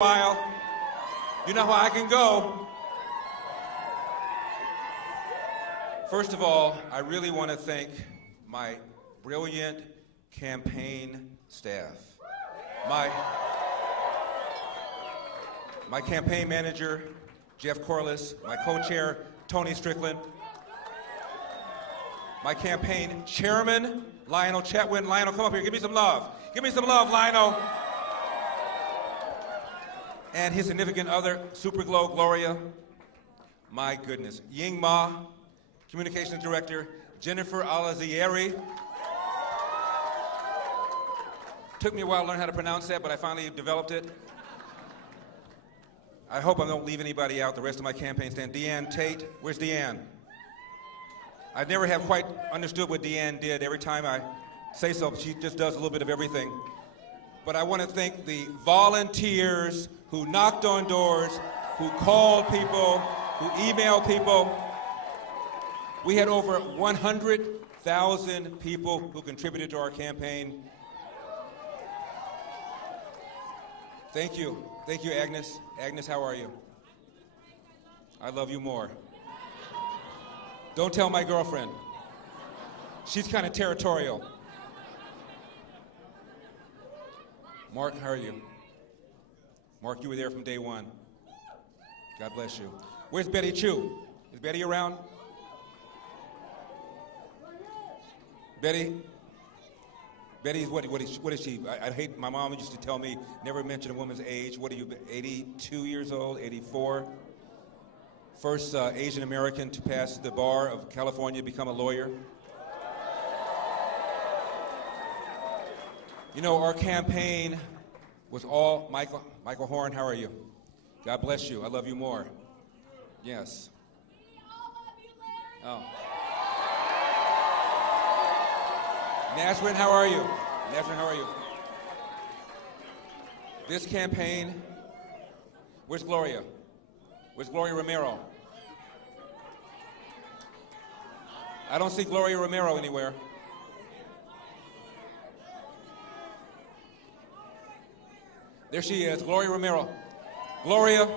While. You know how I can go. First of all, I really want to thank my brilliant campaign staff. My campaign manager, Jeff Corliss, my co-chair, Tony Strickland, my campaign chairman, Lionel Chetwin. Lionel, come up here, give me some love. Give me some love, Lionel. And his significant other, Superglow, Gloria. My goodness. Ying Ma, communications director, Jennifer Alazieri. Took me a while to learn how to pronounce that, but I finally developed it. I hope I don't leave anybody out, the rest of my campaign stand. Deanne Tate, where's Deanne? I never have quite understood what Deanne did. Every time I say so, she just does a little bit of everything. But I want to thank the volunteers who knocked on doors, who called people, who emailed people. We had over 100,000 people who contributed to our campaign. Thank you. Thank you, Agnes. Agnes, how are you? I love you more. Don't tell my girlfriend. She's kind of territorial. Mark, how are you? Mark, you were there from day one. God bless you. Where's Betty Chu? Is Betty around? Betty? Betty's what is she? I hate, my mom used to tell me, never mention a woman's age. What are you, 82 years old, 84? First Asian American to pass the bar of California, become a lawyer. You know, our campaign was all Michael Horn, how are you? God bless you. I love you more. Yes. Oh. Nasrin, how are you? Nasrin, how are you? This campaign, where's Gloria? Where's Gloria Romero? I don't see Gloria Romero anywhere. There she is, Gloria Romero. Gloria,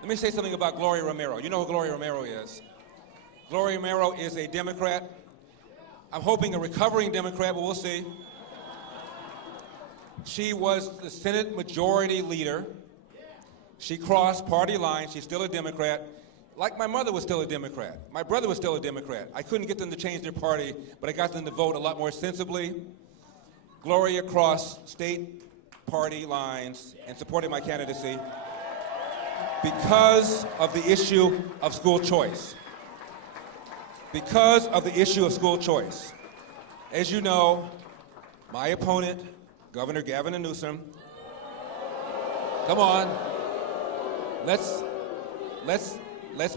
let me say something about Gloria Romero. You know who Gloria Romero is. Gloria Romero is a Democrat. I'm hoping a recovering Democrat, but we'll see. She was the Senate Majority Leader. She crossed party lines. She's still a Democrat. Like my mother was still a Democrat. My brother was still a Democrat. I couldn't get them to change their party, but I got them to vote a lot more sensibly. Gloria crossed state party lines and supported my candidacy because of the issue of school choice. Because of the issue of school choice. As you know, my opponent, Governor Gavin Newsom, come on, let's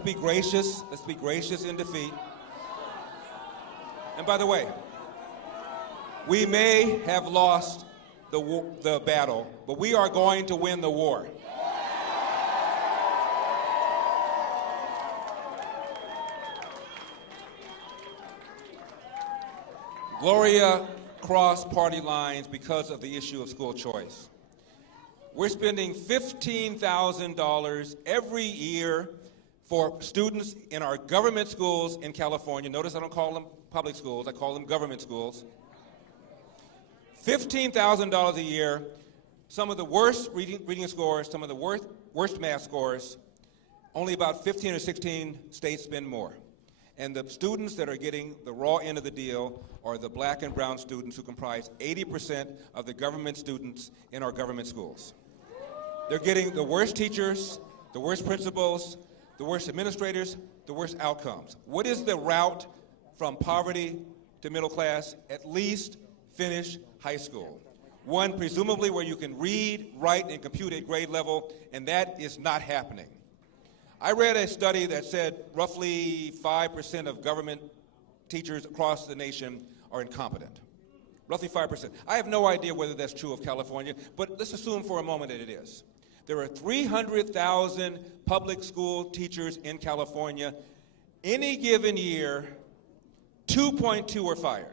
be gracious. Let's be gracious in defeat. And by the way, we may have lost the battle, but we are going to win the war. Gloria crossed party lines because of the issue of school choice. We're spending $15,000 every year for students in our government schools in California. Notice I don't call them public schools, I call them government schools. $15,000 a year, some of the worst reading scores, some of the worst math scores. Only about 15 or 16 states spend more. And the students that are getting the raw end of the deal are the black and brown students who comprise 80% of the government students in our government schools. They're getting the worst teachers, the worst principals, the worst administrators, the worst outcomes. What is the route from poverty to middle class? At least finish high school. One, presumably where you can read, write, and compute at grade level, and that is not happening. I read a study that said roughly 5% of government teachers across the nation are incompetent. Roughly 5%. I have no idea whether that's true of California, but let's assume for a moment that it is. There are 300,000 public school teachers in California. Any given year, 2.2 are fired.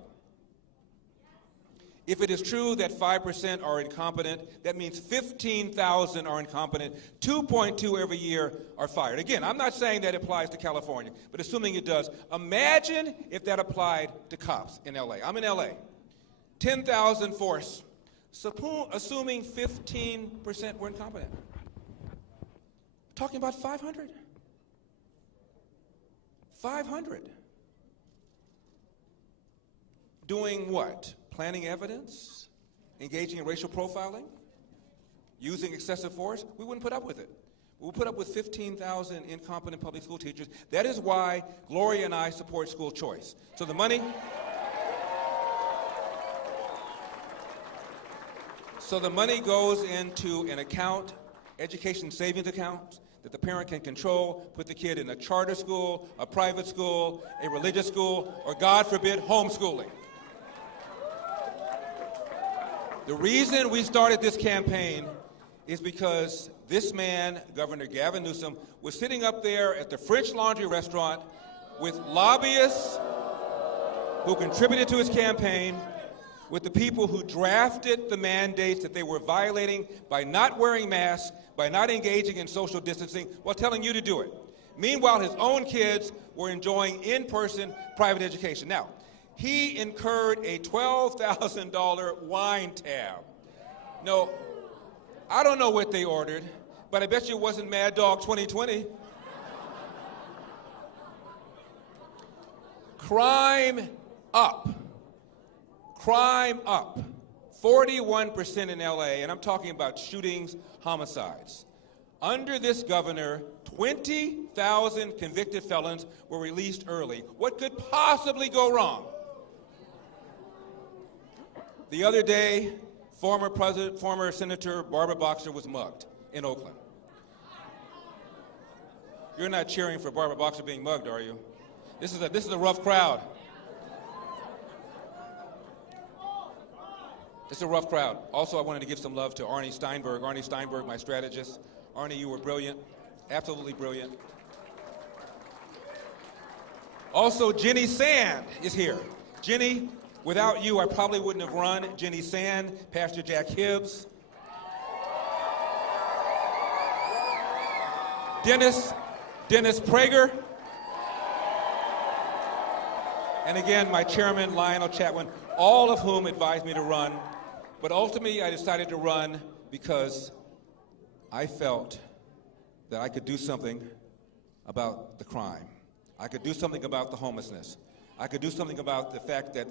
If it is true that 5% are incompetent, that means 15,000 are incompetent, 2.2 every year are fired. Again, I'm not saying that applies to California, but assuming it does, imagine if that applied to cops in LA. I'm in LA. 10,000 force, assuming 15% were incompetent. Talking about 500. 500. Doing what? Planning evidence, engaging in racial profiling, using excessive force. We wouldn't put up with it. We'll put up with 15,000 incompetent public school teachers. That is why Gloria and I support school choice. So the money goes into an account, education savings account, that the parent can control, put the kid in a charter school, a private school, a religious school, or God forbid, homeschooling. The reason we started this campaign is because this man, Governor Gavin Newsom, was sitting up there at the French Laundry restaurant with lobbyists who contributed to his campaign, with the people who drafted the mandates that they were violating by not wearing masks, by not engaging in social distancing, while telling you to do it. Meanwhile, his own kids were enjoying in-person private education. Now, he incurred a $12,000 wine tab. No, I don't know what they ordered, but I bet you it wasn't Mad Dog 2020. Crime up. Crime up. 41% in LA, and I'm talking about shootings, homicides. Under this governor, 20,000 convicted felons were released early. What could possibly go wrong? The other day, former Senator Barbara Boxer was mugged in Oakland. You're not cheering for Barbara Boxer being mugged, are you? This is a rough crowd. It's a rough crowd. Also, I wanted to give some love to Arnie Steinberg. Arnie Steinberg, my strategist. Arnie, you were brilliant, absolutely brilliant. Also, Jenny Sand is here. Jenny, without you, I probably wouldn't have run. Jenny Sand, Pastor Jack Hibbs. Dennis Prager. And again, my chairman, Lionel Chatwin, all of whom advised me to run. But ultimately, I decided to run because I felt that I could do something about the crime. I could do something about the homelessness. I could do something about the fact that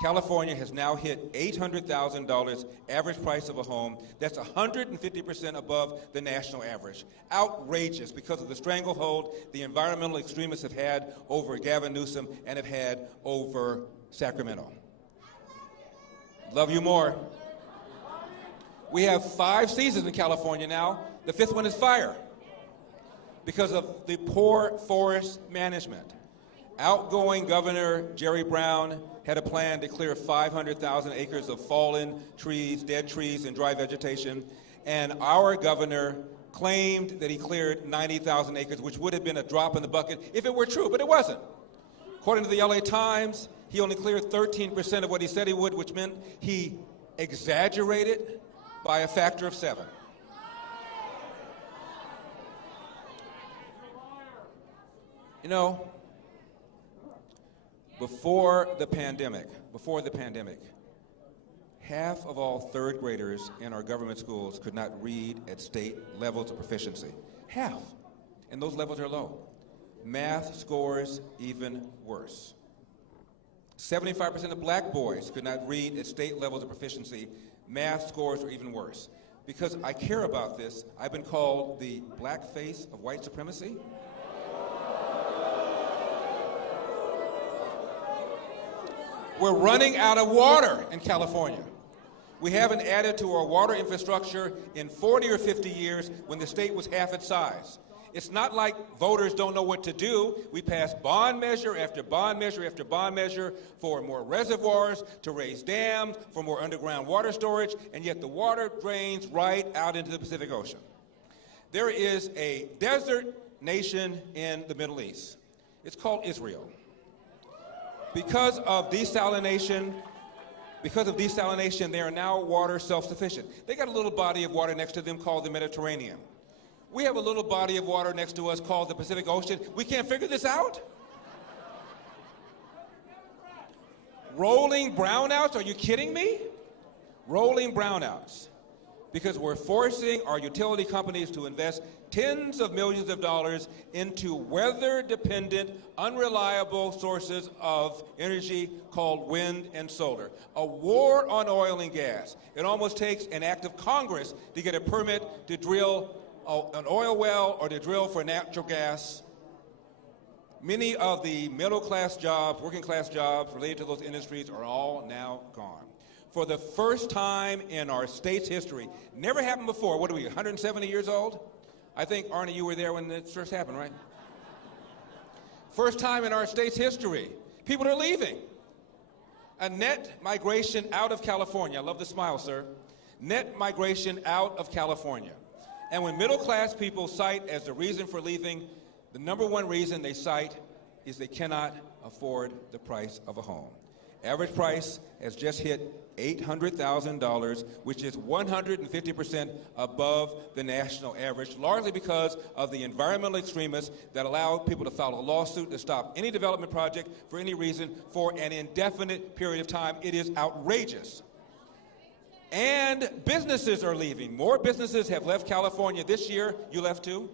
California has now hit $800,000 average price of a home. That's 150% above the national average. Outrageous because of the stranglehold the environmental extremists have had over Gavin Newsom and have had over Sacramento. Love you more. We have 5 seasons in California now. The 5th one is fire because of the poor forest management. Outgoing Governor Jerry Brown had a plan to clear 500,000 acres of fallen trees, dead trees, and dry vegetation. And our governor claimed that he cleared 90,000 acres, which would have been a drop in the bucket if it were true, but it wasn't. According to the LA Times, he only cleared 13% of what he said he would, which meant he exaggerated by a factor of 7. You know, before the pandemic, half of all 3rd graders in our government schools could not read at state levels of proficiency. Half. And those levels are low. Math scores even worse. 75% of black boys could not read at state levels of proficiency. Math scores are even worse. Because I care about this, I've been called the black face of white supremacy. We're running out of water in California. We haven't added to our water infrastructure in 40 or 50 years when the state was half its size. It's not like voters don't know what to do. We passed bond measure after bond measure after bond measure for more reservoirs, to raise dams, for more underground water storage, and yet the water drains right out into the Pacific Ocean. There is a desert nation in the Middle East. It's called Israel. Because of desalination Because of desalination, they are now water self-sufficient. They got a little body of water next to them called the Mediterranean. We have a little body of water next to us called the Pacific Ocean. We can't figure this out? Rolling brownouts? Are you kidding me? Rolling brownouts. Because we're forcing our utility companies to invest tens of millions of dollars into weather-dependent, unreliable sources of energy called wind and solar. A war on oil and gas. It almost takes an act of Congress to get a permit to drill an oil well or to drill for natural gas. Many of the middle-class jobs, working-class jobs related to those industries are all now gone. For the first time in our state's history, never happened before. What are we, 170 years old? I think, Arnie, you were there when it first happened, right? First time in our state's history. People are leaving. A net migration out of California. I love the smile, sir. Net migration out of California. And when middle-class people cite as the reason for leaving, the number one reason they cite is they cannot afford the price of a home. Average price has just hit $800,000, which is 150% above the national average, largely because of the environmental extremists that allow people to file a lawsuit to stop any development project for any reason for an indefinite period of time. It is outrageous. And businesses are leaving. More businesses have left California this year. You left too?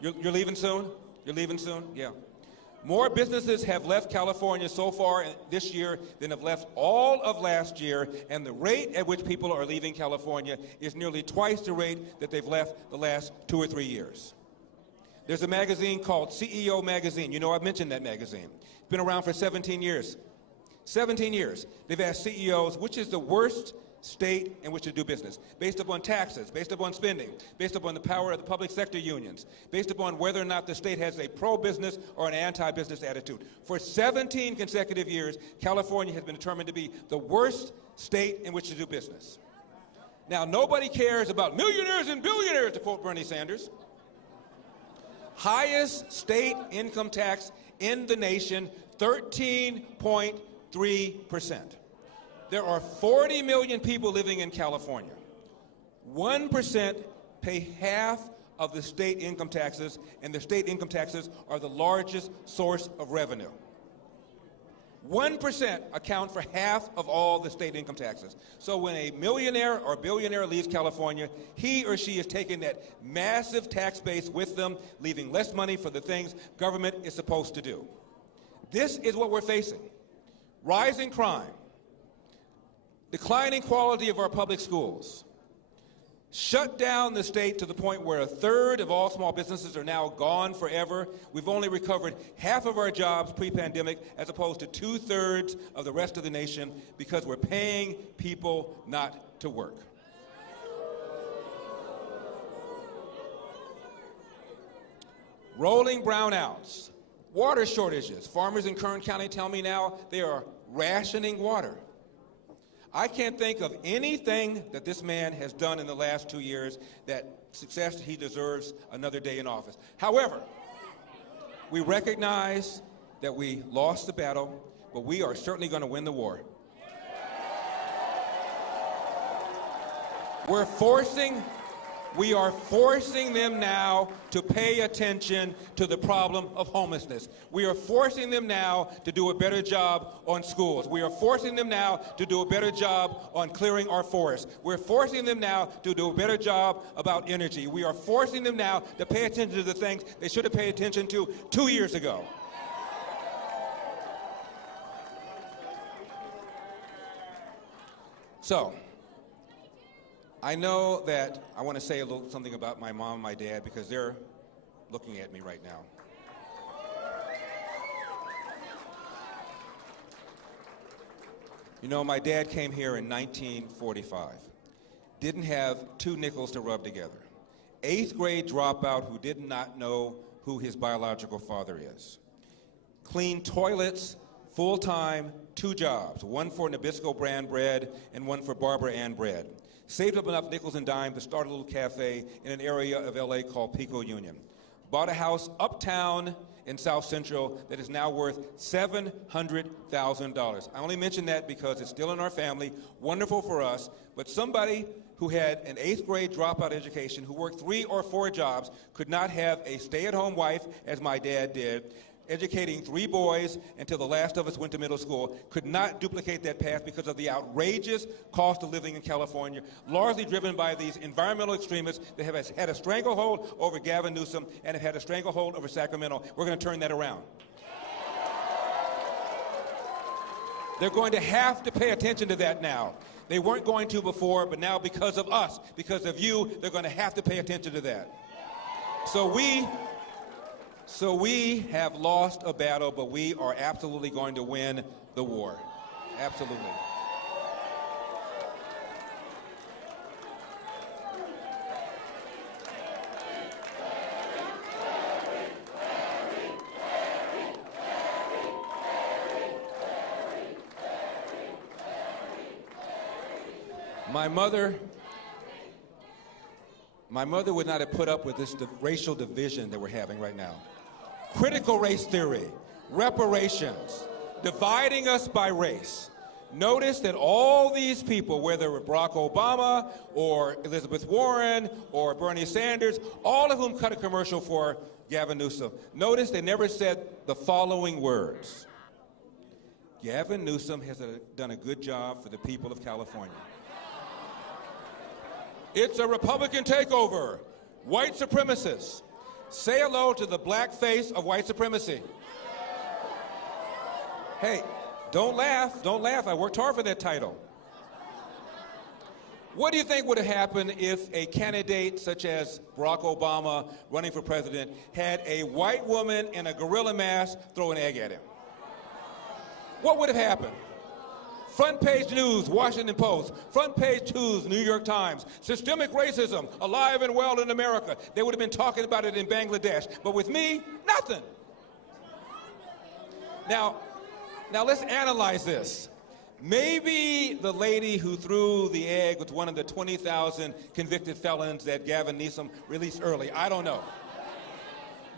You're leaving soon? You're leaving soon? Yeah. More businesses have left California so far this year than have left all of last year, and the rate at which people are leaving California is nearly twice the rate that they've left the last 2 or 3 years. There's a magazine called CEO Magazine. You know, I've mentioned that magazine. It's been around for 17 years. 17 years. They've asked CEOs, which is the worst state in which to do business, based upon taxes, based upon spending, based upon the power of the public sector unions, based upon whether or not the state has a pro-business or an anti-business attitude. For 17 consecutive years, California has been determined to be the worst state in which to do business. Now, nobody cares about millionaires and billionaires, to quote Bernie Sanders. Highest state income tax in the nation, 13.3%. There are 40 million people living in California. 1% pay half of the state income taxes, and the state income taxes are the largest source of revenue. 1% account for half of all the state income taxes. So when a millionaire or billionaire leaves California, he or she is taking that massive tax base with them, leaving less money for the things government is supposed to do. This is what we're facing. Rising crime. Declining quality of our public schools. Shut down the state to the point where 1/3 of all small businesses are now gone forever. We've only recovered half of our jobs pre-pandemic as opposed to 2/3 of the rest of the nation because we're paying people not to work. Rolling brownouts. Water shortages. Farmers in Kern County tell me now they are rationing water. I can't think of anything that this man has done in the last 2 years that suggests he deserves another day in office. However, we recognize that we lost the battle, but we are certainly going to win the war. We are forcing them now to pay attention to the problem of homelessness. We are forcing them now to do a better job on schools. We are forcing them now to do a better job on clearing our forests. We're forcing them now to do a better job about energy. We are forcing them now to pay attention to the things they should have paid attention to 2 years ago. So, I know that I want to say a little something about my mom and my dad because they're looking at me right now. You know, my dad came here in 1945. Didn't have 2 nickels to rub together. 8th grade dropout who did not know who his biological father is. Cleaned toilets, full-time, 2 jobs, one for Nabisco brand bread and one for Barbara Ann bread. Saved up enough nickels and dimes to start a little cafe in an area of LA called Pico Union. bought a house uptown in South Central that is now worth $700,000. I only mention that because it's still in our family, wonderful for us, but somebody who had an 8th grade dropout education, who worked 3 or 4 jobs, could not have a stay-at-home wife, as my dad did, educating 3 boys until the last of us went to middle school, could not duplicate that path because of the outrageous cost of living in California, largely driven by these environmental extremists that have had a stranglehold over Gavin Newsom and have had a stranglehold over Sacramento. We're going to turn that around. They're going to have to pay attention to that now. They weren't going to before, but now because of us, because of you, they're going to have to pay attention to that. So we have lost a battle, but we are absolutely going to win the war. Absolutely. My mother would not have put up with this racial division that we're having right now. Critical race theory, reparations, dividing us by race. Notice that all these people, whether Barack Obama or Elizabeth Warren or Bernie Sanders, all of whom cut a commercial for Gavin Newsom, notice they never said the following words: Gavin Newsom has done a good job for the people of California. It's a Republican takeover. White supremacists. Say hello to the black face of white supremacy. Hey, don't laugh. Don't laugh. I worked hard for that title. What do you think would have happened if a candidate such as Barack Obama running for president had a white woman in a gorilla mask throw an egg at him? What would have happened? Front page news, Washington Post. Front page news, New York Times. Systemic racism, alive and well in America. They would have been talking about it in Bangladesh. But with me, nothing. Now let's analyze this. Maybe the lady who threw the egg was one of the 20,000 convicted felons that Gavin Newsom released early. I don't know.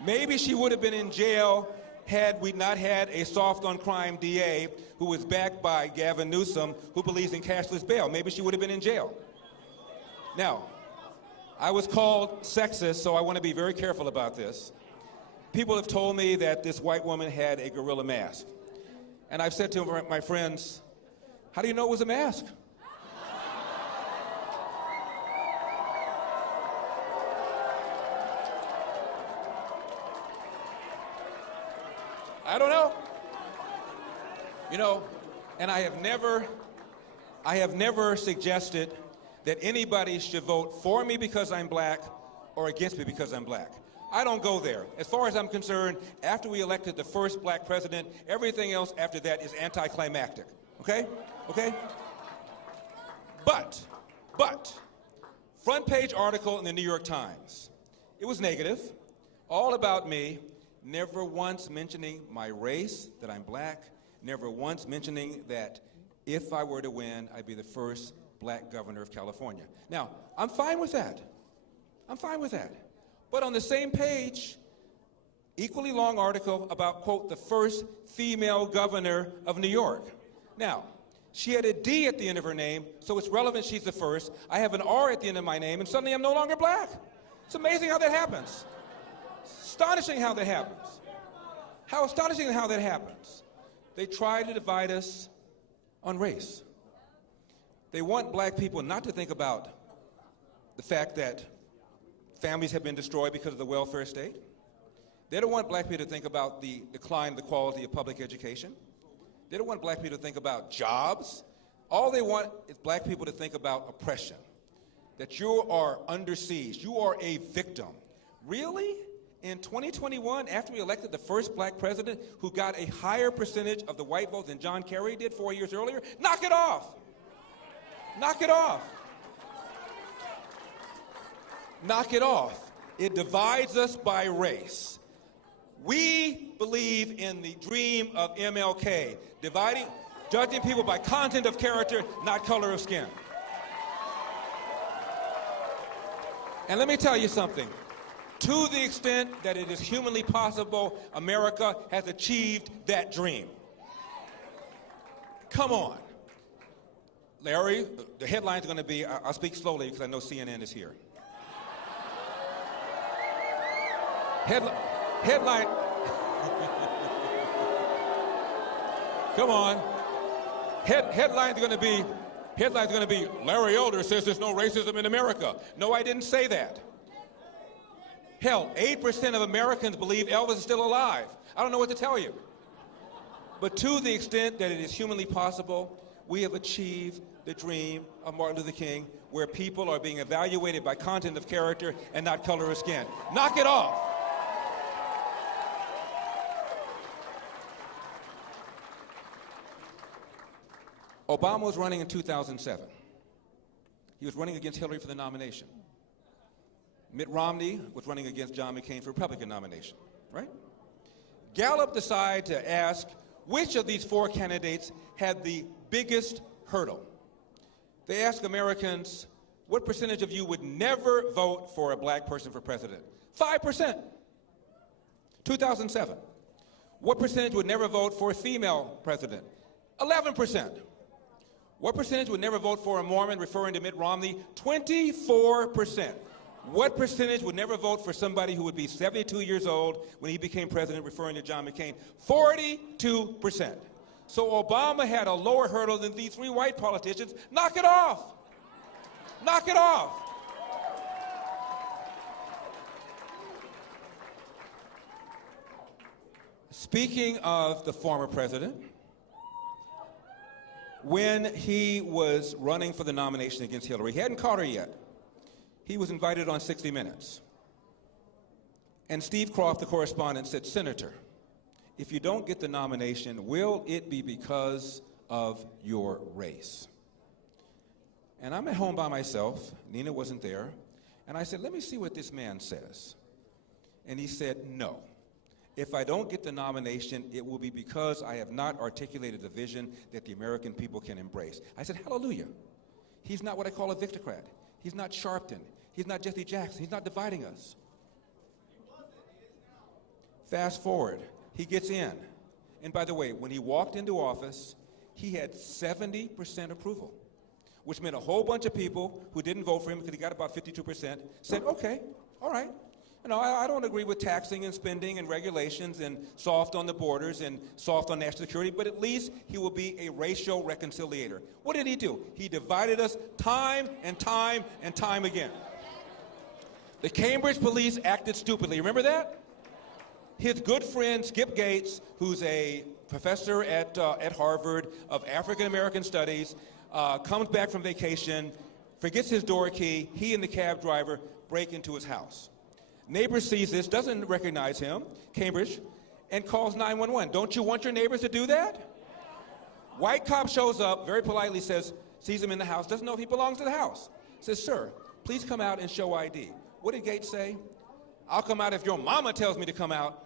Maybe she would have been in jail had we not had a soft-on-crime DA who was backed by Gavin Newsom, who believes in cashless bail. Maybe she would have been in jail. Now, I was called sexist, so I want to be very careful about this. People have told me that this white woman had a gorilla mask. And I've said to my friends, how do you know it was a mask? I don't know. You know, and I have never suggested that anybody should vote for me because I'm black or against me because I'm black. I don't go there. As far as I'm concerned, after we elected the first black president, everything else after that is anticlimactic. Okay? Okay? But, front page article in the New York Times. It was negative, all about me, never once mentioning my race, that I'm black, never once mentioning that if I were to win, I'd be the first black governor of California. Now, I'm fine with that. I'm fine with that. But on the same page, equally long article about, quote, the first female governor of New York. Now, she had a D at the end of her name, so it's relevant she's the first. I have an R at the end of my name, and suddenly I'm no longer black. It's amazing how that happens. Astonishing how that happens. How astonishing how that happens. They try to divide us on race. They want black people not to think about the fact that families have been destroyed because of the welfare state. They don't want black people to think about the decline of the quality of public education. They don't want black people to think about jobs. All they want is black people to think about oppression, that you are under siege, you are a victim. Really? In 2021, after we elected the first black president who got a higher percentage of the white vote than John Kerry did 4 years earlier? Knock it off. Knock it off. Knock it off. It divides us by race. We believe in the dream of MLK, judging people by content of character, not color of skin. And let me tell you something. To the extent that it is humanly possible, America has achieved that dream. Come on. Larry, the headline's going to be, I'll speak slowly because I know CNN is here. Headline. Come on. Headline's going to be, Larry Elder says there's no racism in America. No, I didn't say that. Hell, 8% of Americans believe Elvis is still alive. I don't know what to tell you. But to the extent that it is humanly possible, we have achieved the dream of Martin Luther King, where people are being evaluated by content of character and not color of skin. Knock it off. Obama was running in 2007. He was running against Hillary for the nomination. Mitt Romney was running against John McCain for the Republican nomination, right? Gallup decided to ask which of these four candidates had the biggest hurdle. They asked Americans, what percentage of you would never vote for a black person for president? 5%. 2007. What percentage would never vote for a female president? 11%. What percentage would never vote for a Mormon, referring to Mitt Romney? 24%. What percentage would never vote for somebody who would be 72 years old when he became president, referring to John McCain? 42%. So Obama had a lower hurdle than these three white politicians. Knock it off. Knock it off. Speaking of the former president, when he was running for the nomination against Hillary, he hadn't caught her yet. He was invited on 60 Minutes. And Steve Croft, the correspondent, said, Senator, if you don't get the nomination, will it be because of your race? And I'm at home by myself. Nina wasn't there. And I said, let me see what this man says. And he said, no. If I don't get the nomination, it will be because I have not articulated a vision that the American people can embrace. I said, hallelujah. He's not what I call a victocrat. He's not Sharpton. He's not Jesse Jackson. He's not dividing us. Fast forward. He gets in. And by the way, when he walked into office, he had 70% approval, which meant a whole bunch of people who didn't vote for him because he got about 52% said, okay, all right. You know, I don't agree with taxing and spending and regulations and soft on the borders and soft on national security, but at least he will be a racial reconciliator. What did he do? He divided us time and time and time again. The Cambridge police acted stupidly. Remember that? His good friend, Skip Gates, who's a professor at Harvard of African American studies, comes back from vacation, forgets his door key. He and the cab driver break into his house. Neighbor sees this, doesn't recognize him, Cambridge, and calls 911. Don't you want your neighbors to do that? White cop shows up, very politely sees him in the house, doesn't know if he belongs to the house. Says, sir, please come out and show ID. What did Gates say? I'll come out if your mama tells me to come out.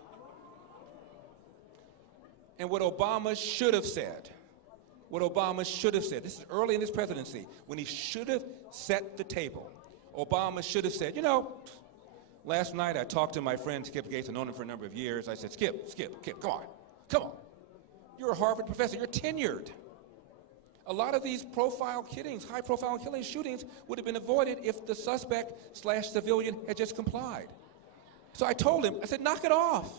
And what Obama should have said, this is early in his presidency, when he should have set the table, Obama should have said, you know, last night I talked to my friend Skip Gates. I've known him for a number of years. I said, Skip, come on. You're a Harvard professor. You're tenured. A lot of these high-profile killing shootings would have been avoided if the suspect/civilian had just complied. So I told him, I said, knock it off.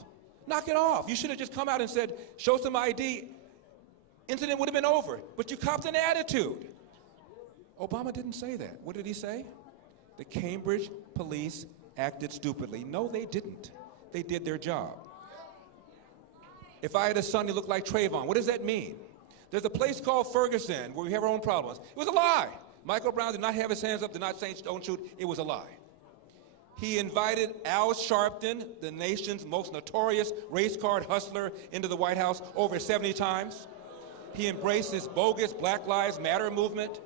Knock it off. You should have just come out and said, show some ID. Incident would have been over. But you copped an attitude. Obama didn't say that. What did he say? The Cambridge police acted stupidly. No, they didn't. They did their job. If I had a son who looked like Trayvon, what does that mean? There's a place called Ferguson where we have our own problems. It was a lie. Michael Brown did not have his hands up, did not say don't shoot. It was a lie. He invited Al Sharpton, the nation's most notorious race card hustler, into the White House over 70 times. He embraced this bogus Black Lives Matter movement.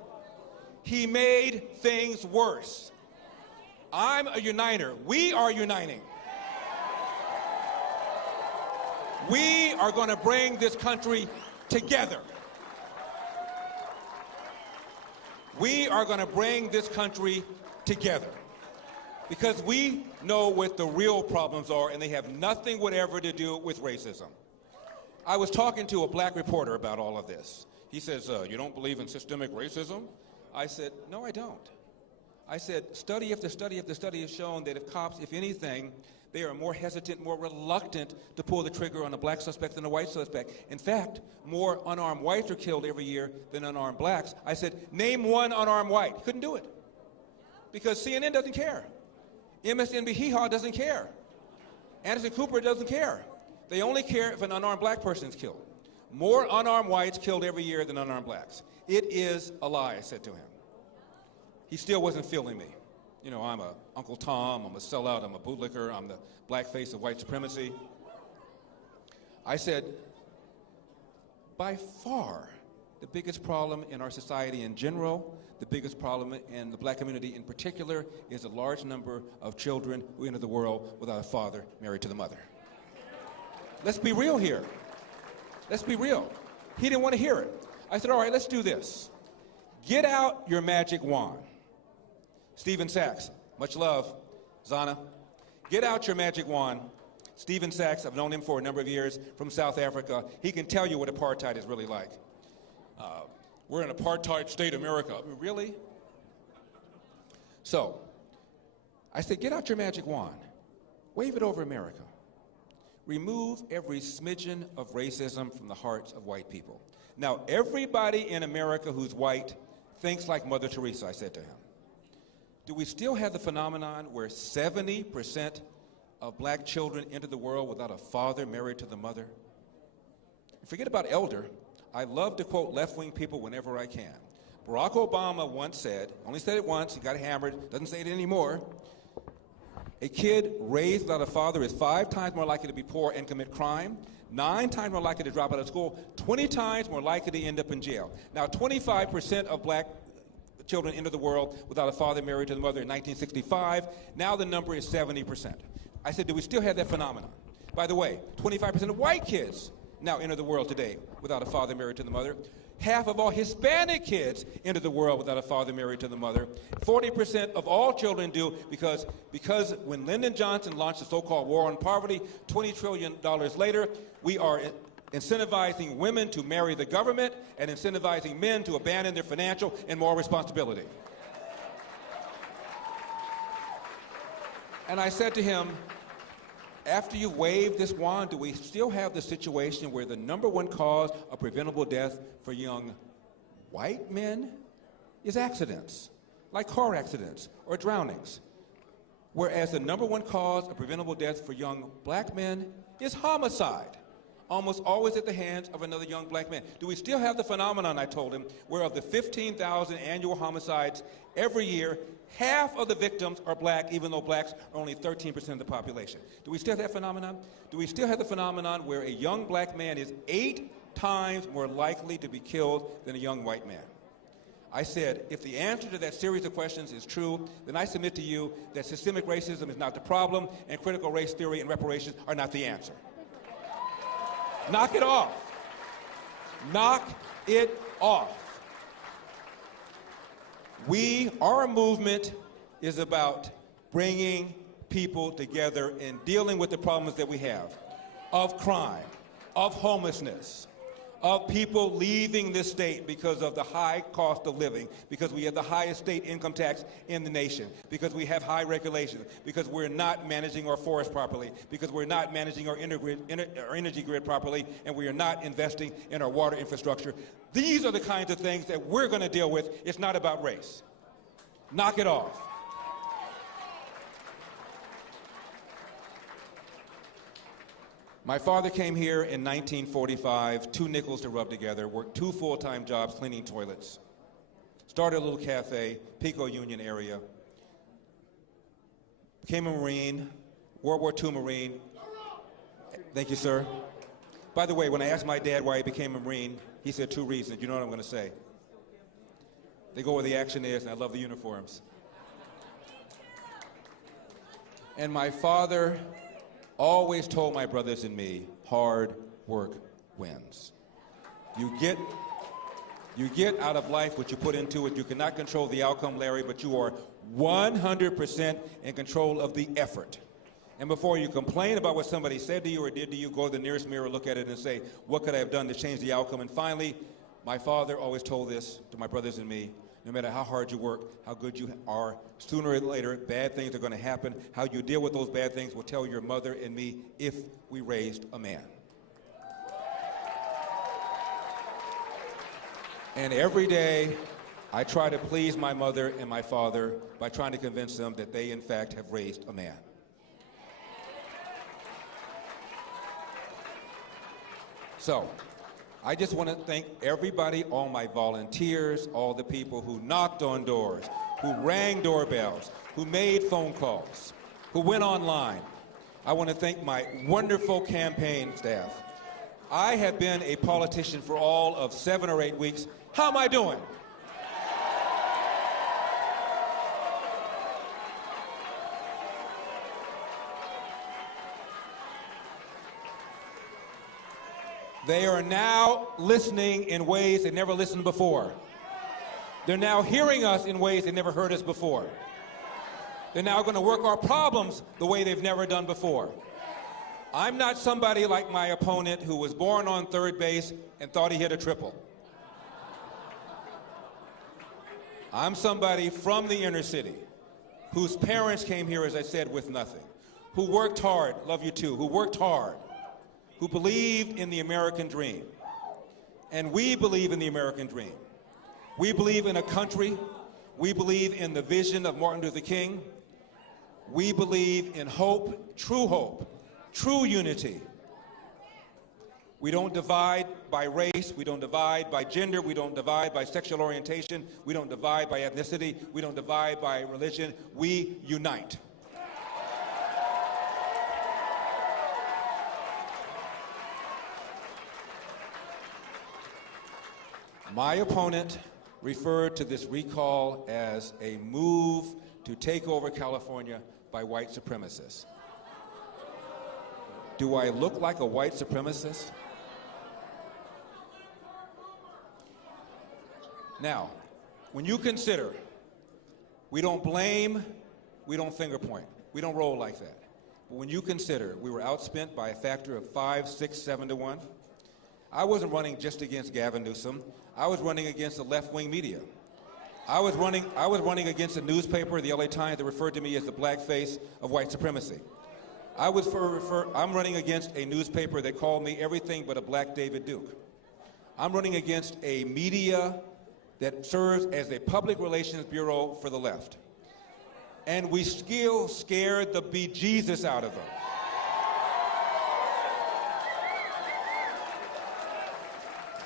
He made things worse. I'm a uniter. We are uniting. We are going to bring this country together. We are going to bring this country together. Because we know what the real problems are, and they have nothing whatever to do with racism. I was talking to a black reporter about all of this. He says, you don't believe in systemic racism? I said, no, I don't. I said, study after study after study has shown that if cops, if anything, they are more hesitant, more reluctant to pull the trigger on a black suspect than a white suspect. In fact, more unarmed whites are killed every year than unarmed blacks. I said, name one unarmed white. He couldn't do it. Because CNN doesn't care. MSNBC doesn't care. Anderson Cooper doesn't care. They only care if an unarmed black person is killed. More unarmed whites killed every year than unarmed blacks. It is a lie, I said to him. He still wasn't feeling me. You know, I'm a Uncle Tom, I'm a sellout, I'm a bootlicker, I'm the black face of white supremacy. I said, by far, the biggest problem in our society in general, the biggest problem in the black community in particular, is a large number of children who enter the world without a father married to the mother. Let's be real here. Let's be real. He didn't want to hear it. I said, all right, let's do this. Get out your magic wand. Stephen Sachs, much love, Zana. Get out your magic wand. Stephen Sachs, I've known him for a number of years, from South Africa. He can tell you what apartheid is really like. We're an apartheid state, America. I mean, really? So, I said, get out your magic wand. Wave it over America. Remove every smidgen of racism from the hearts of white people. Now, everybody in America who's white thinks like Mother Teresa, I said to him. Do we still have the phenomenon where 70% of black children enter the world without a father married to the mother? Forget about elder. I love to quote left-wing people whenever I can. Barack Obama once said, only said it once, he got hammered, doesn't say it anymore, a kid raised without a father is 5 times more likely to be poor and commit crime, 9 times more likely to drop out of school, 20 times more likely to end up in jail. Now, 25% of black children enter the world without a father married to the mother in 1965. Now the number is 70%. I said, do we still have that phenomenon? By the way, 25% of white kids now enter the world today without a father married to the mother. Half of all Hispanic kids enter the world without a father married to the mother. 40% of all children do because when Lyndon Johnson launched the so-called war on poverty, $20 trillion later, we are incentivizing women to marry the government and incentivizing men to abandon their financial and moral responsibility. And I said to him, after you wave this wand, do we still have the situation where the #1 cause of preventable death for young white men is accidents, like car accidents or drownings, whereas the #1 cause of preventable death for young black men is homicide, almost always at the hands of another young black man? Do we still have the phenomenon, I told him, where of the 15,000 annual homicides every year, half of the victims are black, even though blacks are only 13% of the population? Do we still have that phenomenon? Do we still have the phenomenon where a young black man is 8 times more likely to be killed than a young white man? I said, if the answer to that series of questions is true, then I submit to you that systemic racism is not the problem, and critical race theory and reparations are not the answer. Knock it off. Knock it off. Our movement is about bringing people together and dealing with the problems that we have of crime, of homelessness, of people leaving this state because of the high cost of living, because we have the highest state income tax in the nation, because we have high regulations, because we're not managing our forests properly, because we're not managing our energy grid properly, and we are not investing in our water infrastructure. These are the kinds of things that we're going to deal with. It's not about race. Knock it off. My father came here in 1945, 2 nickels to rub together, worked 2 full-time jobs cleaning toilets, started a little cafe, Pico Union area, became a Marine, World War II Marine. Thank you, sir. By the way, when I asked my dad why he became a Marine, he said 2 reasons. You know what I'm going to say? They go where the action is, and I love the uniforms. And my father always told my brothers and me, hard work wins. You get You get out of life what you put into it. You cannot control the outcome, Larry, but you are 100% in control of the effort. And before you complain about what somebody said to you or did to you, go to the nearest mirror, look at it, and say, what could I have done to change the outcome? And finally, my father always told this to my brothers and me: no matter how hard you work, how good you are, sooner or later, bad things are going to happen. How you deal with those bad things will tell your mother and me if we raised a man. And every day, I try to please my mother and my father by trying to convince them that they, in fact, have raised a man. So, I just want to thank everybody, all my volunteers, all the people who knocked on doors, who rang doorbells, who made phone calls, who went online. I want to thank my wonderful campaign staff. I have been a politician for all of 7 or 8 weeks. How am I doing? They are now listening in ways they never listened before. They're now hearing us in ways they never heard us before. They're now going to work our problems the way they've never done before. I'm not somebody like my opponent who was born on third base and thought he hit a triple. I'm somebody from the inner city whose parents came here, as I said, with nothing, who worked hard, love you too, who worked hard, who believed in the American dream. And we believe in the American dream. We believe in a country. We believe in the vision of Martin Luther King. We believe in hope, true unity. We don't divide by race. We don't divide by gender. We don't divide by sexual orientation. We don't divide by ethnicity. We don't divide by religion. We unite. My opponent referred to this recall as a move to take over California by white supremacists. Do I look like a white supremacist? Now, when you consider, we don't blame, we don't finger point, we don't roll like that. But when you consider we were outspent by a factor of 5, 6, 7 to 1, I wasn't running just against Gavin Newsom. I was running against the left-wing media. I was running against a newspaper, the LA Times, that referred to me as the blackface of white supremacy. I'm running against a newspaper that called me everything but a black David Duke. I'm running against a media that serves as a public relations bureau for the left. And we still scared the bejesus out of them.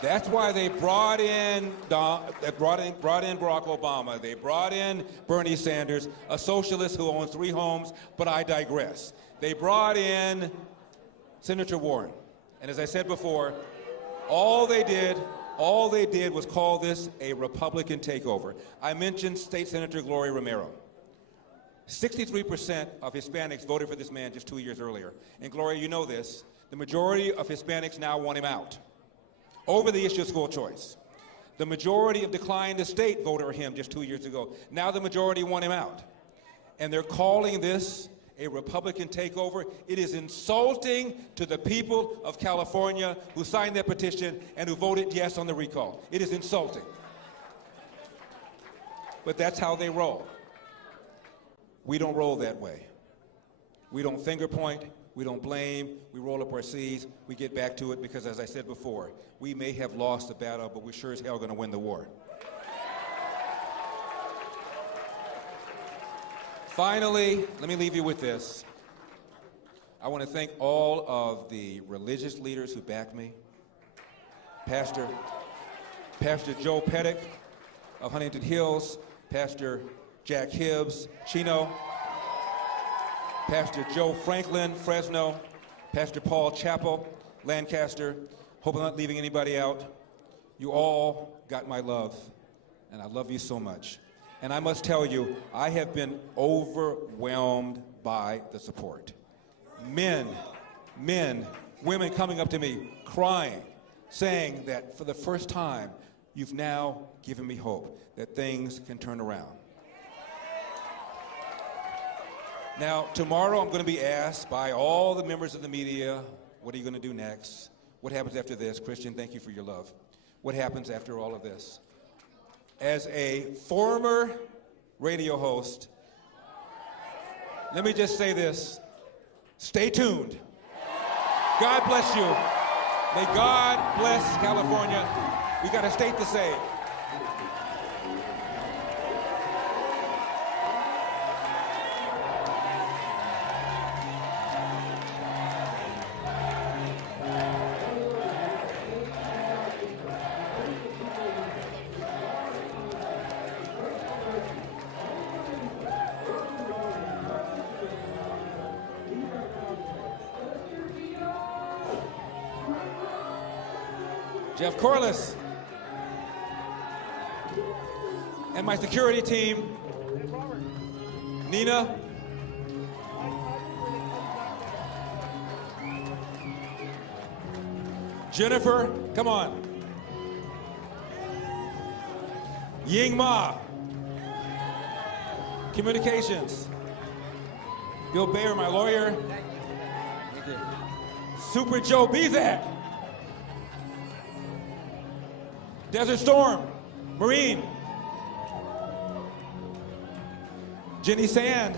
That's why they brought in Barack Obama. They brought in Bernie Sanders, a socialist who owns 3 homes, but I digress. They brought in Senator Warren. And as I said before, all they did was call this a Republican takeover. I mentioned State Senator Gloria Romero. 63% of Hispanics voted for this man just 2 years earlier. And Gloria, you know this, the majority of Hispanics now want him out over the issue of school choice. The majority of declined the state voted for him just 2 years ago. Now the majority want him out. And they're calling this a Republican takeover. It is insulting to the people of California who signed that petition and who voted yes on the recall. It is insulting. But that's how they roll. We don't roll that way. We don't finger point. We don't blame, we roll up our sleeves, we get back to it because, as I said before, we may have lost the battle, but we're sure as hell going to win the war. Finally, let me leave you with this. I want to thank all of the religious leaders who back me. Pastor Joe Pettick of Huntington Hills, Pastor Jack Hibbs, Chino, Pastor Joe Franklin, Fresno, Pastor Paul Chappell, Lancaster. Hope I'm not leaving anybody out. You all got my love, and I love you so much. And I must tell you, I have been overwhelmed by the support. Men, women coming up to me, crying, saying that for the first time, you've now given me hope that things can turn around. Now, tomorrow I'm going to be asked by all the members of the media, what are you going to do next? What happens after this? Christian, thank you for your love. What happens after all of this? As a former radio host, let me just say this. Stay tuned. God bless you. May God bless California. We got a state to save. Jeff Corliss and my security team, Nina, Jennifer, come on, Ying Ma, Communications, Bill Bayer, my lawyer, Super Joe Bezak, Desert Storm, Marine, Jenny Sand,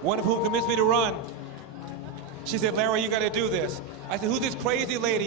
one of whom convinced me to run. She said, Larry, you got to do this. I said, who's this crazy lady